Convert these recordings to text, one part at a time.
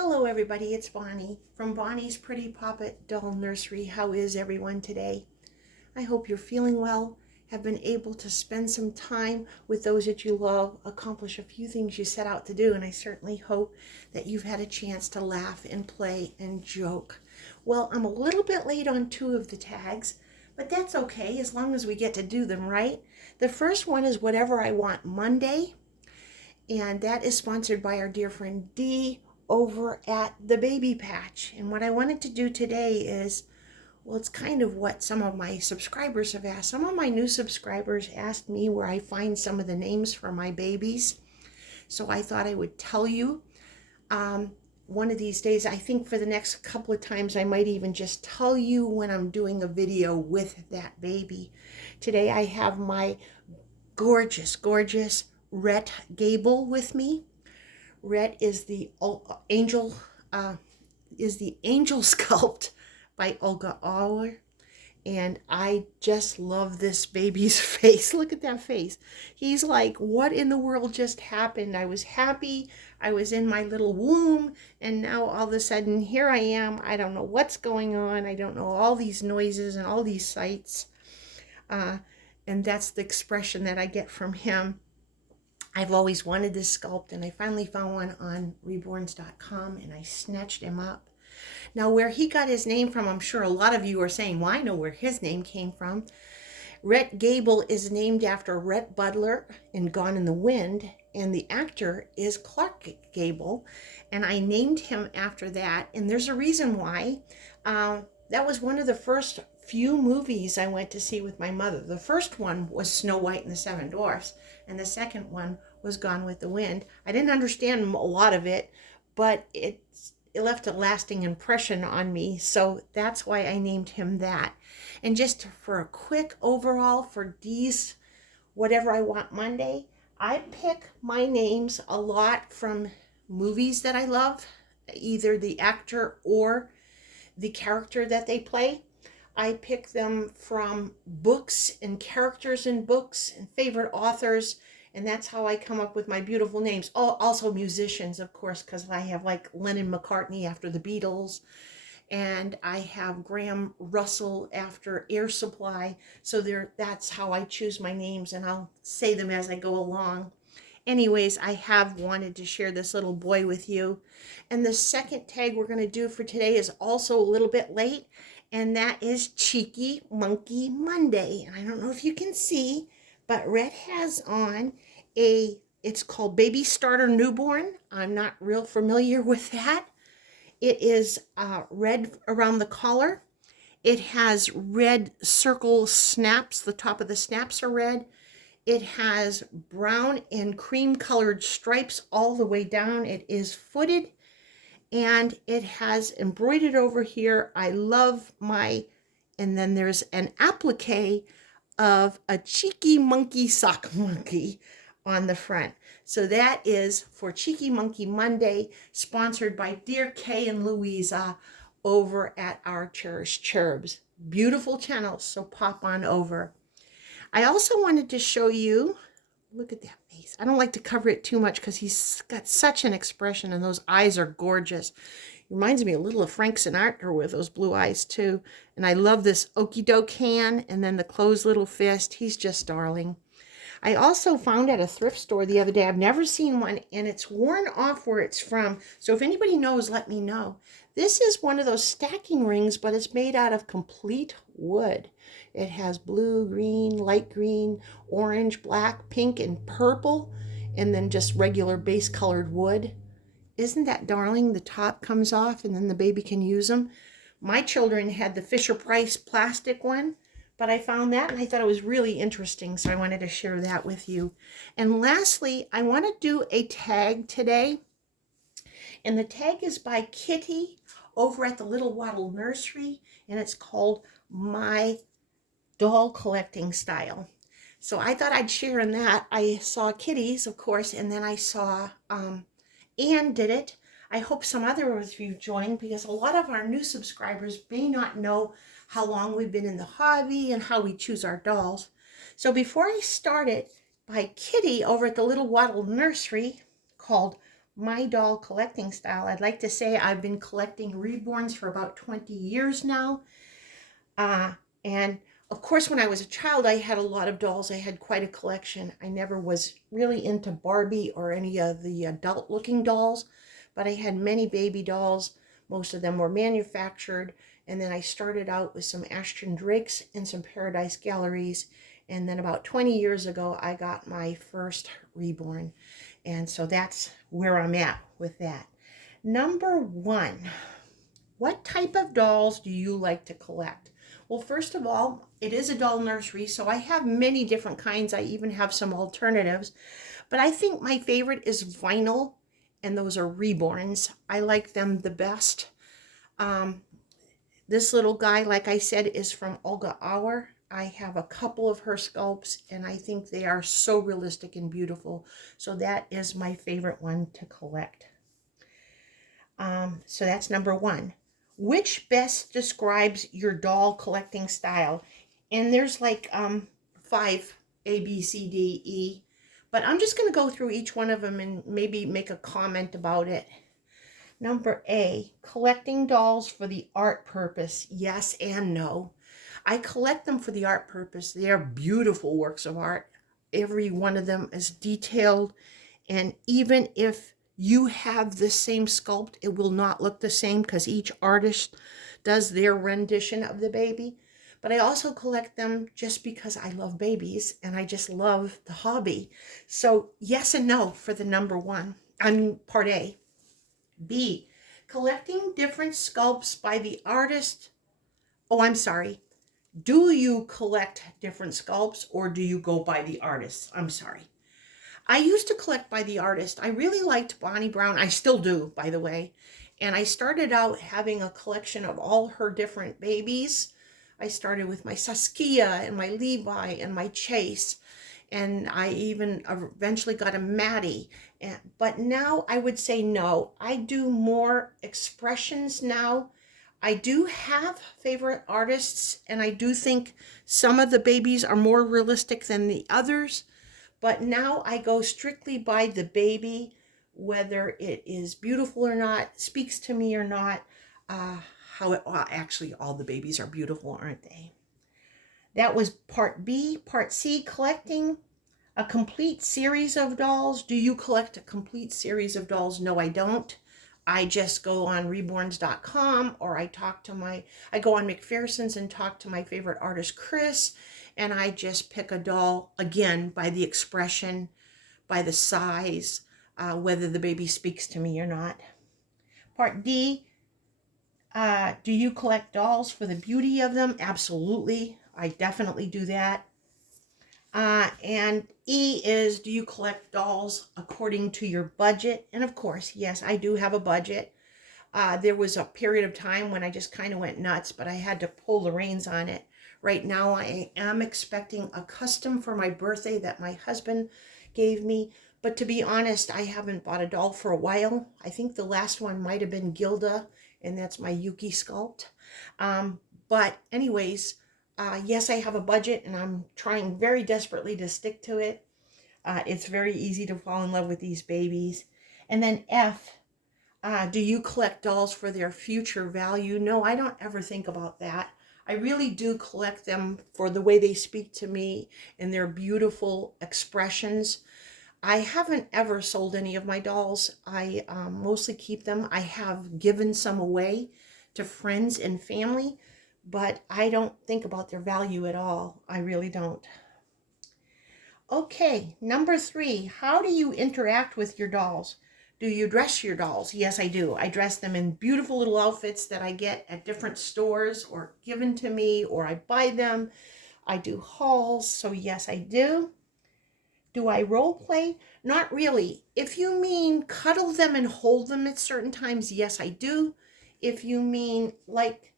Hello everybody, it's Bonnie from Bonnie's Pretty Poppet Doll Nursery. How is everyone today? I hope you're feeling well, have been able to spend some time with those that you love, accomplish a few things you set out to do, and I certainly hope that you've had a chance to laugh and play and joke. Well, I'm a little bit late on two of the tags, but that's okay as long as we get to do them, right? The first one is Whatever I Want Monday, and that is sponsored by our dear friend Dee over at the Baby Patch. And what I wanted to do today is, well, it's kind of what some of my subscribers have asked. Some of my new subscribers asked me where I find some of the names for my babies. So I thought I would tell you. One of these days, I think for the next couple of times, I might even just tell you when I'm doing a video with that baby. Today I have my gorgeous, gorgeous Rhett Gable with me. Rhett is the angel sculpt by Olga Auer, and I just love this baby's face. Look at that face. He's like, what in the world just happened? I was happy. I was in my little womb, and now all of a sudden here I am. I don't know what's going on. I don't know all these noises and all these sights. And that's the expression that I get from him. I've always wanted this sculpt, and I finally found one on reborns.com, and I snatched him up. Now, where he got his name from, I'm sure a lot of you are saying, well, I know where his name came from. Rhett Gable is named after Rhett Butler in Gone in the Wind, and the actor is Clark Gable, and I named him after that, and there's a reason why. That was one of the first few movies I went to see with my mother. The first one was Snow White and the Seven Dwarfs, and the second one was Gone with the Wind. I didn't understand a lot of it, but it left a lasting impression on me, so that's why I named him that. And just for a quick overall for Dee's Whatever I Want Monday, I pick my names a lot from movies that I love, either the actor or the character that they play. I pick them from books and characters in books and favorite authors, and that's how I come up with my beautiful names. Oh, also musicians, of course, because I have like Lennon McCartney after the Beatles, and I have Graham Russell after Air Supply. So that's how I choose my names, and I'll say them as I go along. Anyways, I have wanted to share this little boy with you. And the second tag we're going to do for today is also a little bit late, and that is Cheeky Monkey Monday. And I don't know if you can see, but Rhett has on it's called Baby Starter Newborn. I'm not real familiar with that. It is red around the collar. It has red circle snaps. The top of the snaps are red. It has brown and cream colored stripes all the way down. It is footed, and it has embroidered over here. I love and then there's an applique of a cheeky monkey sock monkey on the front. So that is for Cheeky Monkey Monday, sponsored by dear Kay and Louisa over at our Cherished Cherubs. Beautiful channel, so pop on over. I also wanted to show you, look at that face. I don't like to cover it too much because he's got such an expression, and those eyes are gorgeous. He reminds me a little of Frank Sinatra with those blue eyes too. And I love this okey doke hand and then the closed little fist. He's just darling. I also found at a thrift store the other day, I've never seen one, and it's worn off where it's from. So if anybody knows, let me know. This is one of those stacking rings, but it's made out of complete wood. It has blue, green, light green, orange, black, pink, and purple, and then just regular base colored wood. Isn't that darling? The top comes off, and then the baby can use them. My children had the Fisher-Price plastic one, but I found that and I thought it was really interesting, so I wanted to share that with you. And lastly, I want to do a tag today, and the tag is by Kitty over at the Little Waddle Nursery, and it's called My Doll Collecting Style. So I thought I'd share in that. I saw Kitty's, of course, and then I saw Anne did it. I hope some other of you joined, because a lot of our new subscribers may not know how long we've been in the hobby and how we choose our dolls. So before I start it, by Kitty over at the Little Waddle Nursery, called my doll collecting style, I'd like to say I've been collecting reborns for about 20 years now. And of course, when I was a child, I had a lot of dolls. I had quite a collection. I never was really into Barbie or any of the adult looking dolls, but I had many baby dolls. Most of them were manufactured. And then I started out with some Ashton Drakes and some Paradise Galleries. And then about 20 years ago, I got my first reborn. And so that's where I'm at with that. Number one, what type of dolls do you like to collect? Well, first of all, it is a doll nursery, so I have many different kinds. I even have some alternatives, but I think my favorite is vinyl, and those are reborns. I like them the best. This little guy, like I said, is from Olga Auer. I have a couple of her sculpts, and I think they are so realistic and beautiful. So that is my favorite one to collect. So that's number one. Which best describes your doll collecting style? And there's like 5, A, B, C, D, E. But I'm just going to go through each one of them and maybe make a comment about it. Number A, collecting dolls for the art purpose. Yes and no. I collect them for the art purpose. They are beautiful works of art. Every one of them is detailed. And even if you have the same sculpt, it will not look the same because each artist does their rendition of the baby. But I also collect them just because I love babies and I just love the hobby. So yes and no for the number one. Part A. B, collecting different sculpts by the artist. Oh, I'm sorry. Do you collect different sculpts or do you go by the artists? I'm sorry. I used to collect by the artist. I really liked Bonnie Brown. I still do, by the way. And I started out having a collection of all her different babies. I started with my Saskia and my Levi and my Chase. And I even eventually got a Maddie. But now I would say no. I do more expressions now. I do have favorite artists, and I do think some of the babies are more realistic than the others. But now I go strictly by the baby, whether it is beautiful or not, speaks to me or not. Actually, all the babies are beautiful, aren't they? That was part B. Part C, collecting a complete series of dolls. Do you collect a complete series of dolls? No, I don't. I just go on reborns.com, or I go on McPherson's and talk to my favorite artist, Chris, and I just pick a doll, again, by the expression, by the size, whether the baby speaks to me or not. Part D, do you collect dolls for the beauty of them? Absolutely. I definitely do that. And E is, do you collect dolls according to your budget? And of course, yes, I do have a budget. There was a period of time when I just kind of went nuts, but I had to pull the reins on it. Right now, I am expecting a custom for my birthday that my husband gave me. But to be honest, I haven't bought a doll for a while. I think the last one might have been Gilda, and that's my Yuki sculpt. But anyways, yes, I have a budget, and I'm trying very desperately to stick to it. It's very easy to fall in love with these babies. And then F, do you collect dolls for their future value? No, I don't ever think about that. I really do collect them for the way they speak to me and their beautiful expressions. I haven't ever sold any of my dolls. I mostly keep them. I have given some away to friends and family, but I don't think about their value at all. I really don't. Okay, number 3, how do you interact with your dolls? Do you dress your dolls? Yes, I do. I dress them in beautiful little outfits that I get at different stores or given to me, or I buy them. I do hauls, so yes, I do. Do I role play? Not really. If you mean cuddle them and hold them at certain times, yes, I do. If you mean like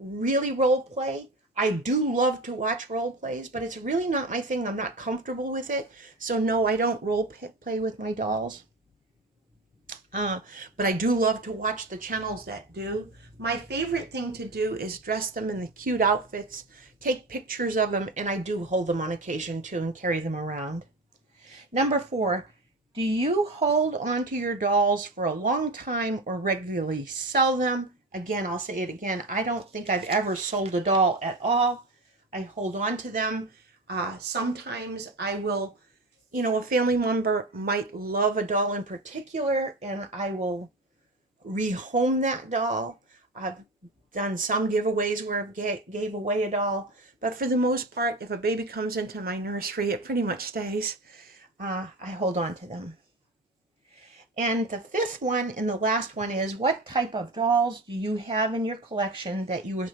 really role play, I do love to watch role plays, but it's really not my thing. I'm not comfortable with it. So no, I don't role play with my dolls. But I do love to watch the channels that do. My favorite thing to do is dress them in the cute outfits, take pictures of them, and I do hold them on occasion too and carry them around. Number 4, Do you hold on to your dolls for a long time or regularly sell them? Again, I'll say it again. I don't think I've ever sold a doll at all. I hold on to them. Sometimes I will, a family member might love a doll in particular, and I will rehome that doll. I've done some giveaways where I gave away a doll, but for the most part, if a baby comes into my nursery, it pretty much stays. I hold on to them. And the fifth one and the last one is, what type of dolls do you have in your collection that you were,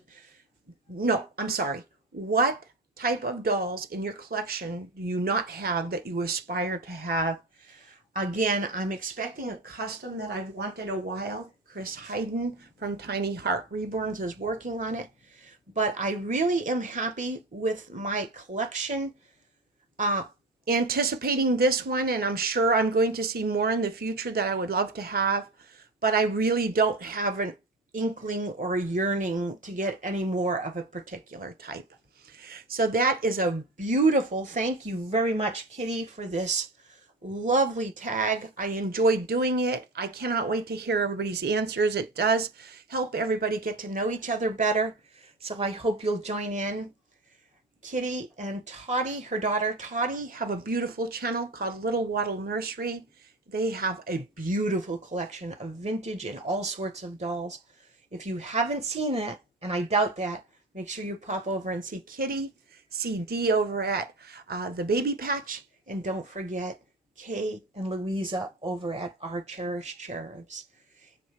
no, I'm sorry. What type of dolls in your collection do you not have that you aspire to have? Again, I'm expecting a custom that I've wanted a while. Chris Hayden from Tiny Heart Reborns is working on it. But I really am happy with my collection. Anticipating this one, and I'm sure I'm going to see more in the future that I would love to have, but I really don't have an inkling or a yearning to get any more of a particular type. So that is a beautiful, thank you very much, Kitty, for this lovely tag. I enjoyed doing it. I cannot wait to hear everybody's answers. It does help everybody get to know each other better. So I hope you'll join in. Kitty and Toddy, her daughter Toddy, have a beautiful channel called Little Waddle Nursery. They have a beautiful collection of vintage and all sorts of dolls. If you haven't seen it, and I doubt that, make sure you pop over and see Kitty, see Dee over at the Baby Patch, and don't forget Kay and Louisa over at our Cherished Cherubs.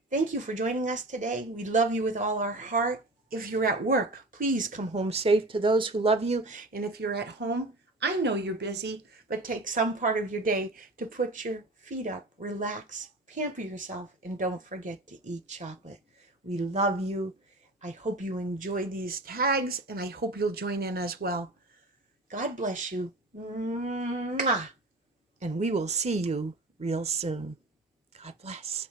Thank you for joining us today. We love you with all our heart. If you're at work, please come home safe to those who love you. And if you're at home, I know you're busy, but take some part of your day to put your feet up, relax, pamper yourself, and don't forget to eat chocolate. We love you. I hope you enjoy these tags, and I hope you'll join in as well. God bless you. Mwah. And we will see you real soon. God bless.